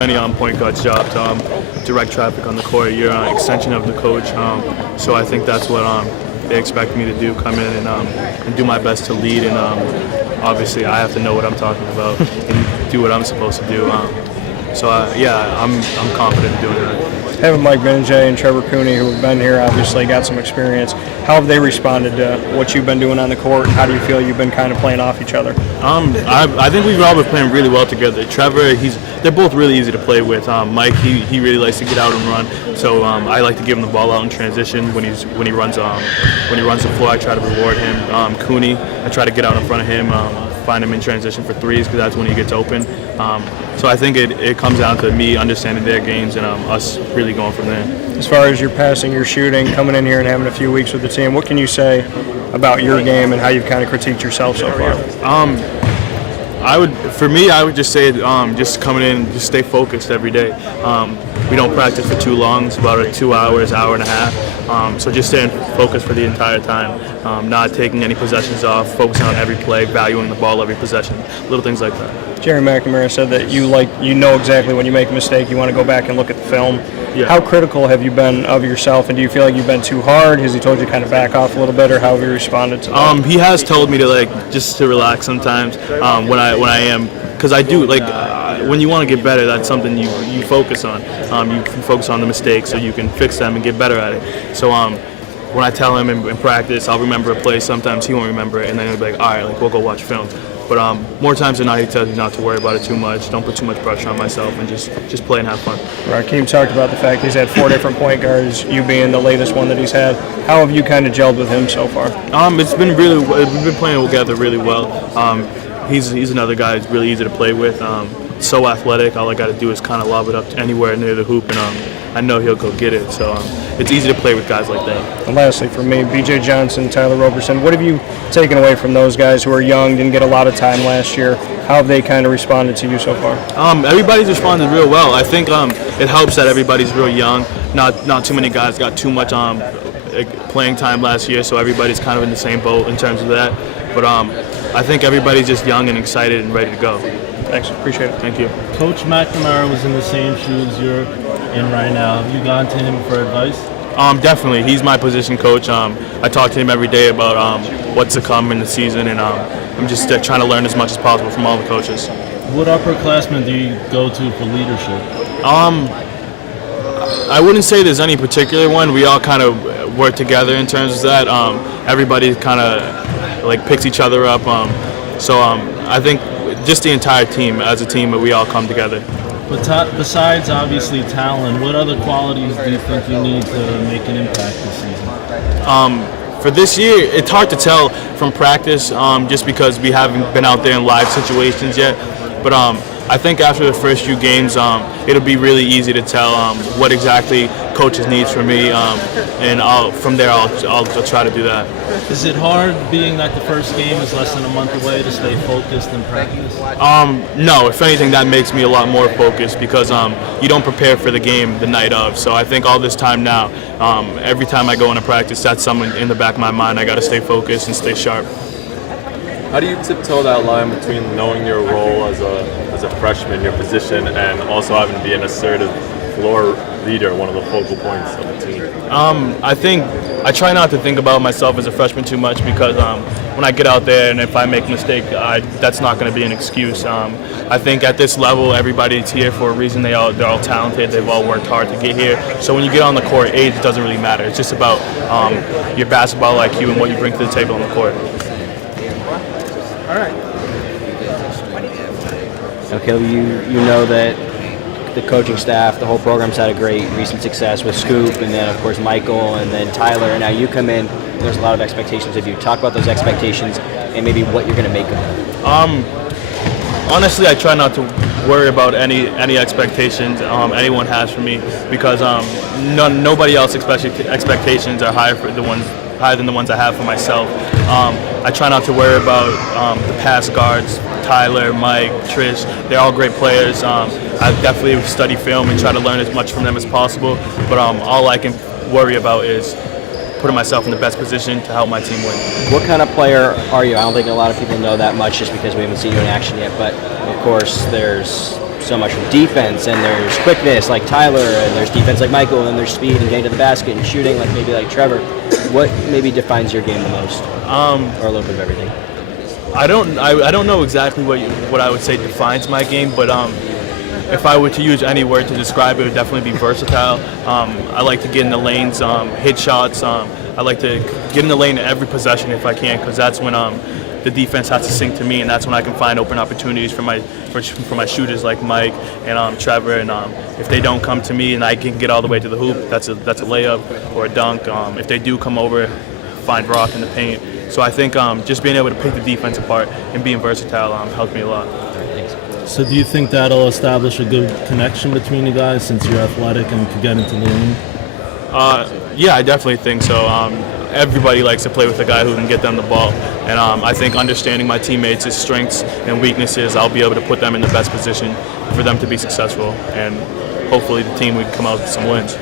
Any point guard's job to direct traffic on the court. You're an extension of the coach, so I think that's what they expect me to do, come in and do my best to lead, and obviously I have to know what I'm talking about and do what I'm supposed to do. Yeah, I'm confident in doing that. Having Mike Benjay and Trevor Cooney, who have been here, obviously got some experience, how have they responded to what you've been doing on the court, and how do you feel you've been kind of playing off each other? I think we've all been playing really well together. Trevor, they're both really easy to play with. Mike, he really likes to get out and run, so I like to give him the ball out in transition when he runs the floor. I try to reward him. Cooney, I try to get out in front of him, find him in transition for threes because that's when he gets open. So I think it comes down to me understanding their games and us really going from there. As far as your passing, your shooting, coming in here and having a few weeks with the team, what can you say about your game and how you've kind of critiqued yourself so far? I would just say just coming in, just stay focused every day. We don't practice for too long. It's about 2 hours, hour and a half. So just staying focused for the entire time, not taking any possessions off, focusing on every play, valuing the ball every possession, little things like that. Jerry McNamara said that you know exactly when you make a mistake, you want to go back and look at the film. Yeah. How critical have you been of yourself, and do you feel like you've been too hard? Has he told you to kind of back off a little bit, or how have you responded to that? He has told me to just to relax sometimes when I am, because I do when you want to get better, that's something you focus on. You can focus on the mistakes so you can fix them and get better at it. So when I tell him in practice, I'll remember a play. Sometimes he won't remember it, and then he'll be like, all right, we'll go watch film. But more times than not, he tells me not to worry about it too much. Don't put too much pressure on myself, and just play and have fun. Rakeem talked about the fact he's had 4 different point guards, you being the latest one that he's had. How have you kind of gelled with him so far? We've been playing together really well. He's another guy who's really easy to play with. So athletic. All I got to do is kind of lob it up anywhere near the hoop, and I know he'll go get it. So it's easy to play with guys like that. And lastly, for me, B.J. Johnson, Tyler Roberson, what have you taken away from those guys who are young, didn't get a lot of time last year? How have they kind of responded to you so far? Everybody's responded real well. I think it helps that everybody's real young. Not too many guys got too much playing time last year, so everybody's kind of in the same boat in terms of that. But I think everybody's just young and excited and ready to go. Thanks. Appreciate it. Thank you. Coach McNamara was in the same shoes you're in right now. Have you gone to him for advice? Definitely. He's my position coach. I talk to him every day about what's to come in the season, and I'm just trying to learn as much as possible from all the coaches. What upperclassmen do you go to for leadership? I wouldn't say there's any particular one. We all kind of work together in terms of that. Everybody kind of picks each other up. I think just the entire team, as a team, we all come together. But besides obviously talent, what other qualities do you think you need to make an impact this season? For this year, it's hard to tell from practice, just because we haven't been out there in live situations yet. But I think after the first few games, it'll be really easy to tell what exactly coaches needs from me, and from there I'll try to do that. Is it hard, being that the first game is less than a month away, to stay focused in practice? No, if anything, that makes me a lot more focused because you don't prepare for the game the night of. So I think all this time now, every time I go into practice, that's something in the back of my mind. I got to stay focused and stay sharp. How do you tiptoe that line between knowing your role as a freshman, your position, and also having to be an assertive floor leader, one of the focal points of the team? I think I try not to think about myself as a freshman too much because when I get out there and if I make a mistake, that's not going to be an excuse. I think at this level, everybody's here for a reason. They're all talented. They've all worked hard to get here. So when you get on the court, age doesn't really matter. It's just about your basketball IQ and what you bring to the table on the court. All right. Okay, you know that the coaching staff, the whole program's had a great recent success with Scoop, and then of course Michael, and then Tyler, and now you come in. There's a lot of expectations of you. Talk about those expectations and maybe what you're going to make of them. Honestly, I try not to worry about any expectations anyone has for me because nobody else's expectations are higher than the ones I have for myself. I try not to worry about the past guards, Tyler, Mike, Trish. They're all great players. I definitely study film and try to learn as much from them as possible. But all I can worry about is putting myself in the best position to help my team win. What kind of player are you? I don't think a lot of people know that much just because we haven't seen you in action yet. But of course, there's so much from defense, and there's quickness like Tyler, and there's defense like Michael, and there's speed and getting to the basket and shooting like maybe like Trevor. What maybe defines your game the most, or a little bit of everything? I don't know exactly what I would say defines my game, but if I were to use any word to describe it, it would definitely be versatile. I like to get in the lanes, hit shots. I like to get in the lane every possession if I can, because that's when the defense has to sink to me, and that's when I can find open opportunities for my shooters like Mike and Trevor. And if they don't come to me and I can get all the way to the hoop, that's a layup or a dunk. If they do come over, find rock in the paint. So I think just being able to pick the defense apart and being versatile helped me a lot. So do you think that'll establish a good connection between you guys since you're athletic and can get into the lane? Yeah, I definitely think so. Everybody likes to play with a guy who can get them the ball. And I think understanding my teammates' strengths and weaknesses, I'll be able to put them in the best position for them to be successful. And hopefully the team would come out with some wins.